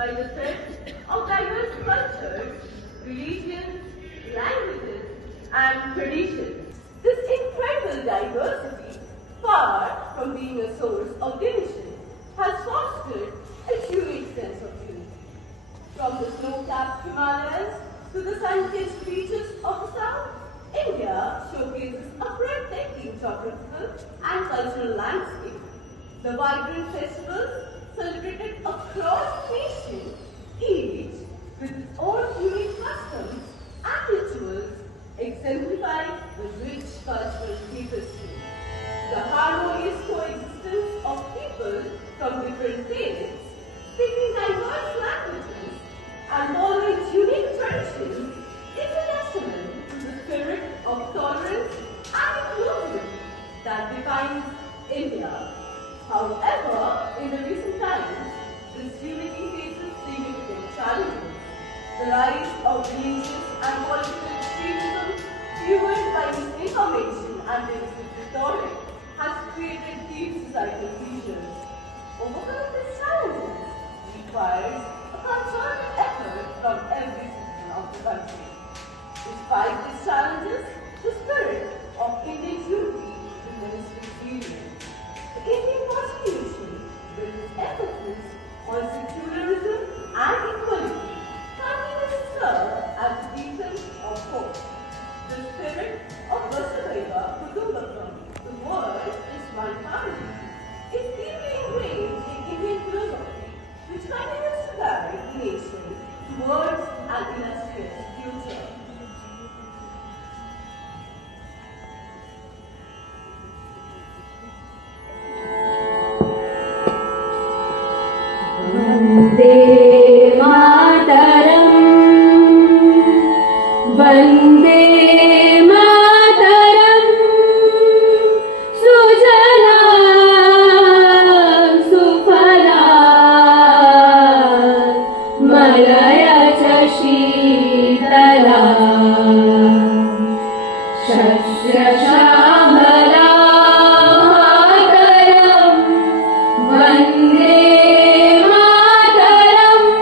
by the thread of diverse cultures, religions, languages, and traditions. This incredible diversity, far from being a source of division, has fostered a unique sense of unity. From the snow-capped Himalayas to the sun-kissed beaches of the south, India showcases a breathtaking geographical and cultural landscape. The vibrant festivals celebrated across nations, each with its own unique customs and rituals, exemplify the rich cultural tapestry. The harmonious coexistence of people from different faiths, speaking diverse languages, and following unique traditions is a testament to the spirit of tolerance and inclusion that defines India. However, in the recent times, this unity faces significant challenges. The rise of religious and political extremism, fueled by misinformation and divisive rhetoric, has created deep societal divisions. Overcoming these challenges requires a concerted effort from every citizen of the country. Despite these challenges, the spirit of Indian unity remains resilient. The Indian Constitution, with its emphasis on secularism and equality, continues to serve as a beacon of hope. The spirit of Vasudhaiva Kutumbakam, the world is one family, is deeply ingrained in Indian philosophy, which continues to guide the nation towards an illustrious future. Vande Mataram, Vande Mataram, Sujala Sufala, Malaya Shitala, Shasya Shamala Mataram, Vande Vande Mataram,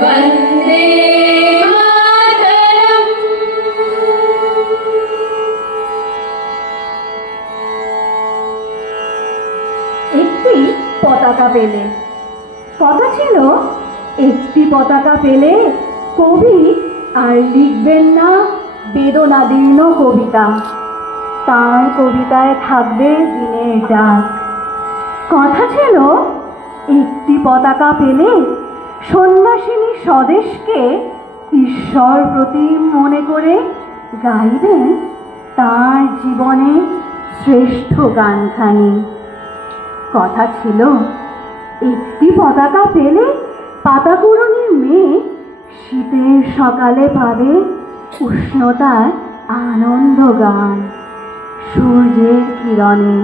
Vande Mataram. একটি পতাকা পেলে কথা ছিল, একটি পতাকা পেলে কবি আর লিখবেন না বেদনাদীর্ণ কবিতা, তার কবিতায় থাকবে দিনের ডাক। কথা ছিল, একটি পতাকা পেলে সন্ন্যাসিনী স্বদেশকে ঈশ্বর প্রতিম মনে করে গাইবেন তার জীবনে শ্রেষ্ঠ গানখানি। কথা ছিল, একটি পতাকা পেলে পাতাকুড়নির মেয়ে শীতের সকালে পাবে উষ্ণতার আনন্দ গান সূর্যের কিরণে।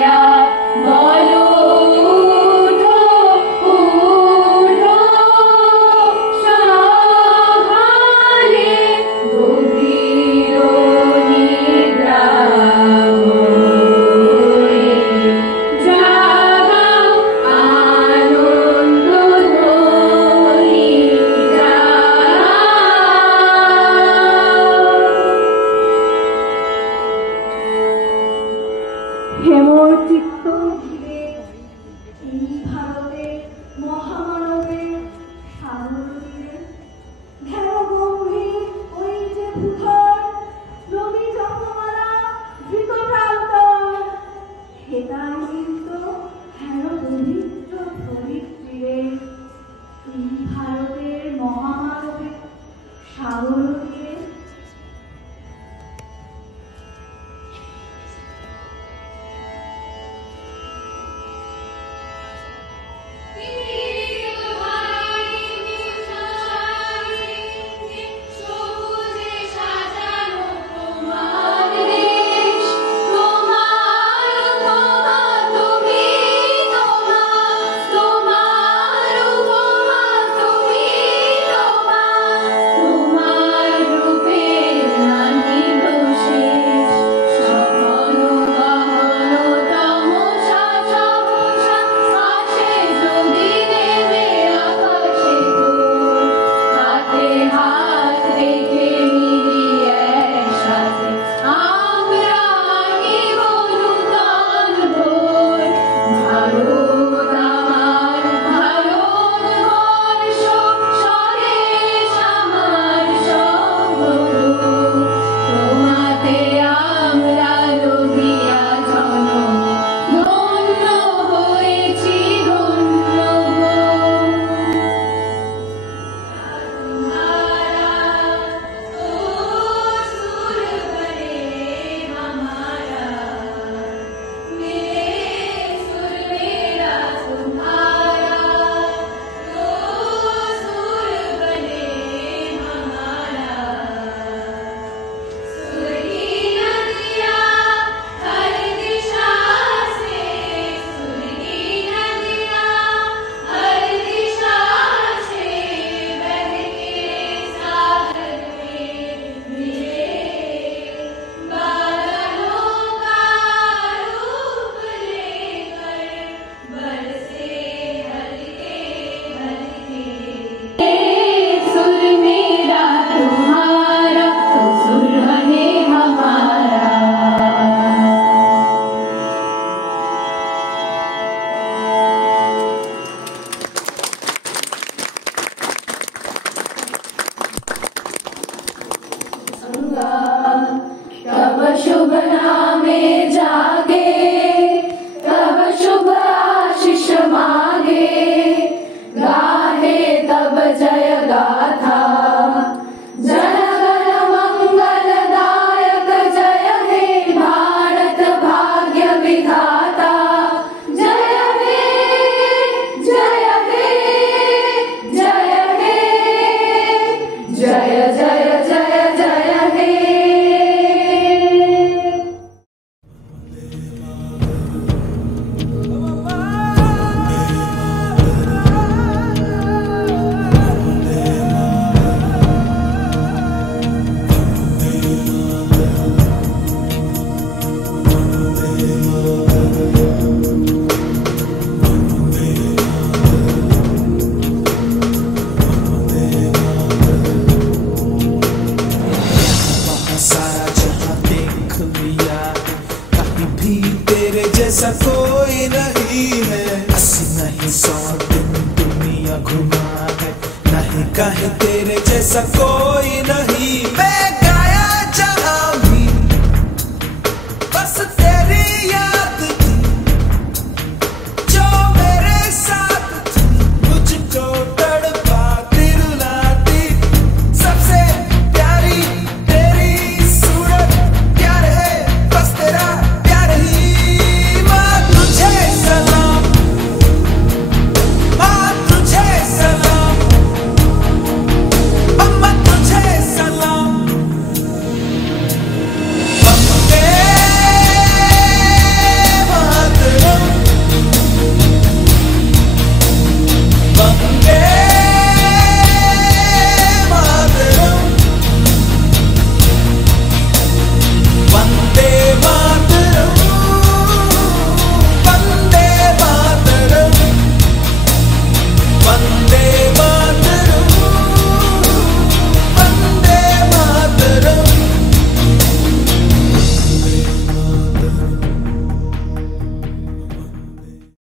Yeah. तब शुभ नामे जागे, तब शुभ आशीष मांगे, गाहे तब जय गाथा। जन गण मंगलदायक जय हे भारत भाग्य विधाता। जय हे जय हे जय हे जय जय जय जय हे। सारा जहां देख लिया, कहीं भी तेरे जैसा कोई नहीं है। 80 नहीं 100 दिन दुनिया घुमा है, नहीं कहीं तेरे जैसा कोई